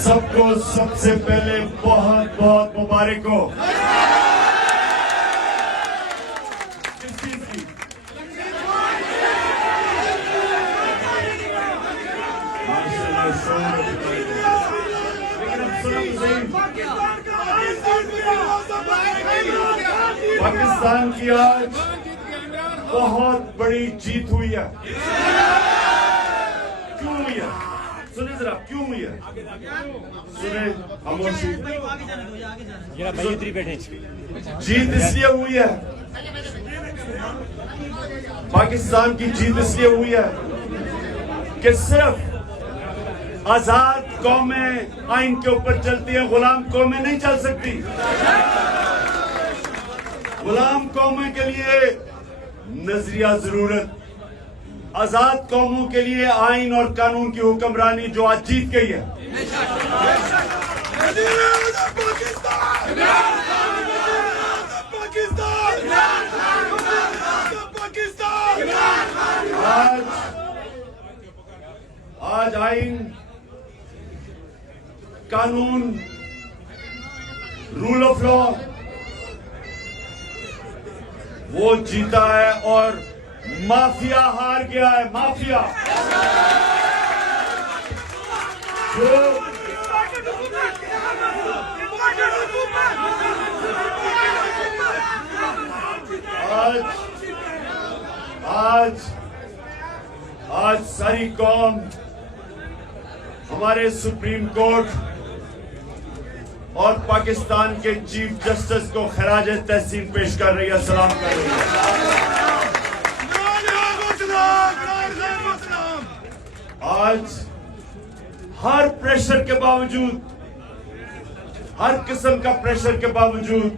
सबको सबसे पहले बहुत बहुत मुबारक हो। किस चीज की? पाकिस्तान की आज बहुत बड़ी जीत हुई है। क्यों हुई है? सुने जरा, क्यों हुई है? सुने खामोशी। जीत इसलिए हुई है, पाकिस्तान की जीत इसलिए हुई है कि सिर्फ आजाद कौमें आइन के ऊपर चलती हैं, गुलाम कौमें नहीं चल सकती। गुलाम कौमें के लिए नजरिया जरूरत, आजाद कौमों के लिए आइन और कानून की हुक्मरानी जो आज जीत गई है। आज आइन, कानून, रूल ऑफ लॉ वो जीता है और माफिया हार गया है। माफिया जो आज सारी कौम हमारे सुप्रीम कोर्ट और पाकिस्तान के चीफ जस्टिस को खराज तहसीन पेश कर रही है, सलाम कर रही है। आज हर प्रेशर के बावजूद, हर किस्म का प्रेशर के बावजूद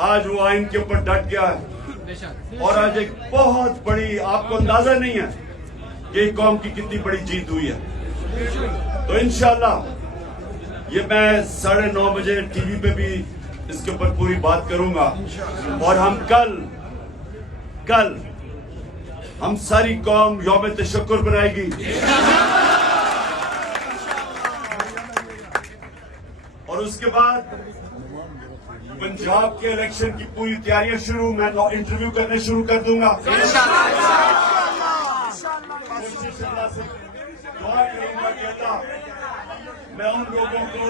आज वो आइन के ऊपर डट गया है। और आज एक बहुत बड़ी, आपको अंदाजा नहीं है कि कौम की कितनी बड़ी जीत हुई है। तो इंशाल्लाह ये मैं 9:30 बजे टीवी पे भी इसके ऊपर पूरी बात करूंगा। और हम कल हम सारी कौम यौम तशक्कुर बनाएगी। और उसके बाद पंजाब के इलेक्शन की पूरी तैयारियां शुरू, मैं इंटरव्यू करने शुरू कर दूंगा। दुआ करूंगा कि अल्लाह मैं उन लोगों को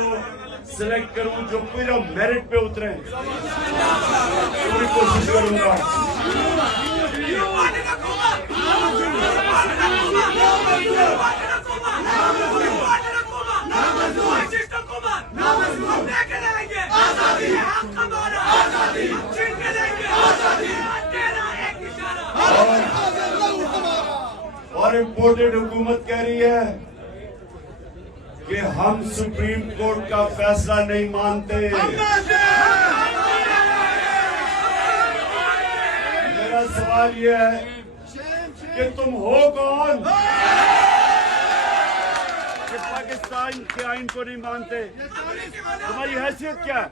सिलेक्ट करूं जो पूरा मेरिट पे उतरे, पूरी कोशिश करूंगा। और इम्पोर्टेड हुकूमत कह रही है कि हम सुप्रीम कोर्ट का फैसला नहीं मानते। मेरा सवाल यह है कि तुम हो कौन कि पाकिस्तान के आइन को नहीं मानते? तुम्हारी हैसियत क्या है?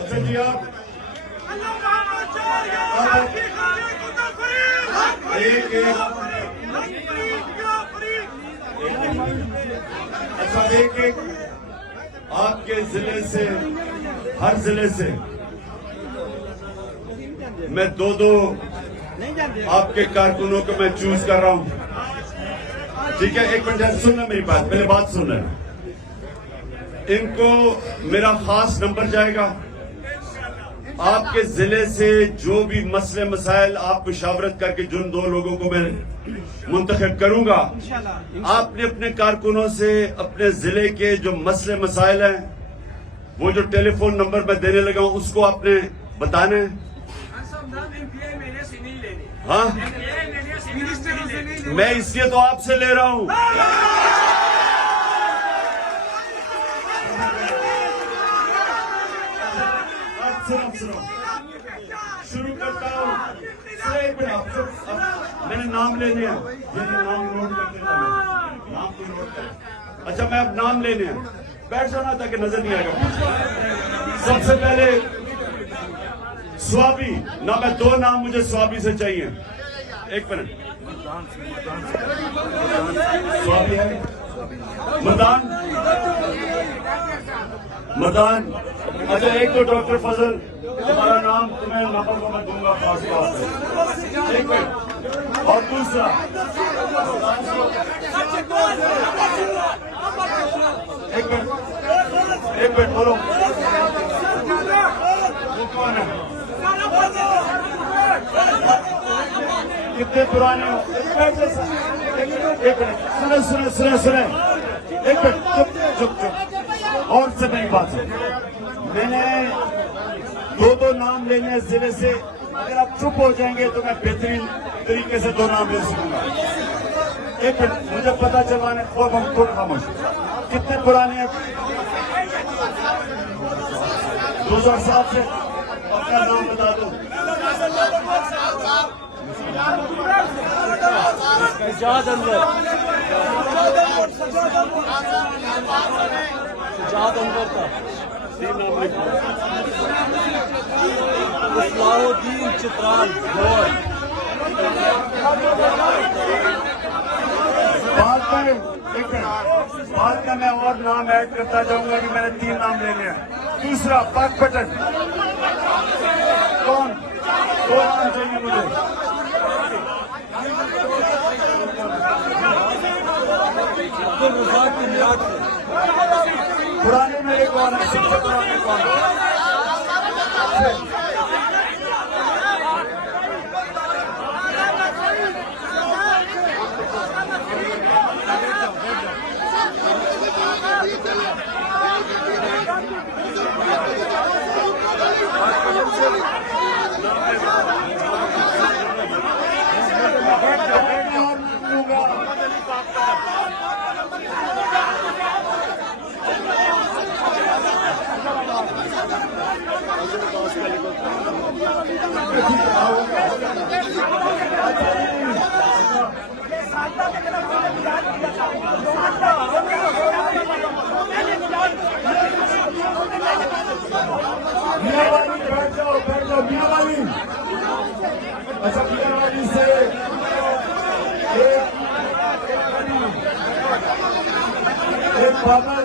अच्छा जी, आप एक आपके जिले से, हर जिले से मैं दो आपके कारकुनों को मैं चूज कर रहा हूं। ठीक है, एक मिनट सुनना मेरी बात, पहले बात सुनना। इनको मेरा खास नंबर जाएगा। आपके जिले से जो भी मसले मसाइल आप मुशावरत करके जिन 2 लोगों को मैं मुंतखब करूंगा, आपने अपने कारकुनों से अपने जिले के जो मसले मसाइल हैं, वो जो टेलीफोन नंबर मैं देने लगा हूं उसको आपने बताना है। हाँ, मैं इसलिए तो आपसे ले रहा हूं। सुनो, शुरू करता हूँ। मैंने नाम लेने हैं, नाम नोट कर देता हूं। नाम तो नोट कर। अच्छा, मैं अब नाम लेने हैं, बैठ जाना ताकि नजर नहीं आएगा। सबसे पहले स्वाबी ना, मैं 2 नाम मुझे स्वाबी से चाहिए। एक मिनट, स्वाबी है मदान। अच्छा, एक तो डॉक्टर फजल, तुम्हारा नाम तुम्हें नंबर को मैं दूंगा खास तौर पे। एक मिनट, और दूसरा एक मिनट बोलो, वो कौन है? कितने पुराने हो? एक मिनट, सुने, एक मिनट, चुप। और से नहीं बात है, मैंने 2 नाम लेने हैं जिले से। अगर आप चुप हो जाएंगे तो मैं बेहतरीन तरीके से 2 नाम ले सकूंगा। एक मिनट, मुझे पता चलवाने और हम खुद खामोश। कितने पुराने हैं? 2007 से। अपना नाम बता दो। सजाद अंदर का 3 नाम लिखो। इस्लाहुद्दीन चित्राल गौर। बाद में मैं और नाम ऐड करता जाऊंगा कि मैंने 3 नाम लेने हैं। दूसरा पाक पटन, कौन? 2 नाम चाहिए मुझे। पुराने में एक कौन है? सबसे पुराने कौन है? बैठ जाओ मियावाली। अच्छा, मियावाली से एक बाबर,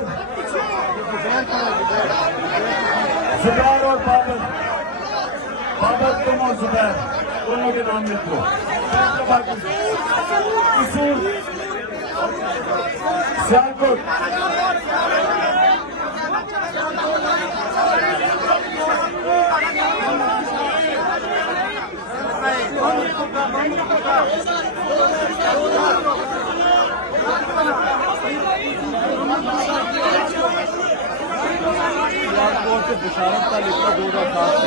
जुबैर और बाबर तुम और जुबैर दोनों के नाम लिखो। सियालकोट, से बुशारत का लिखा 2007 से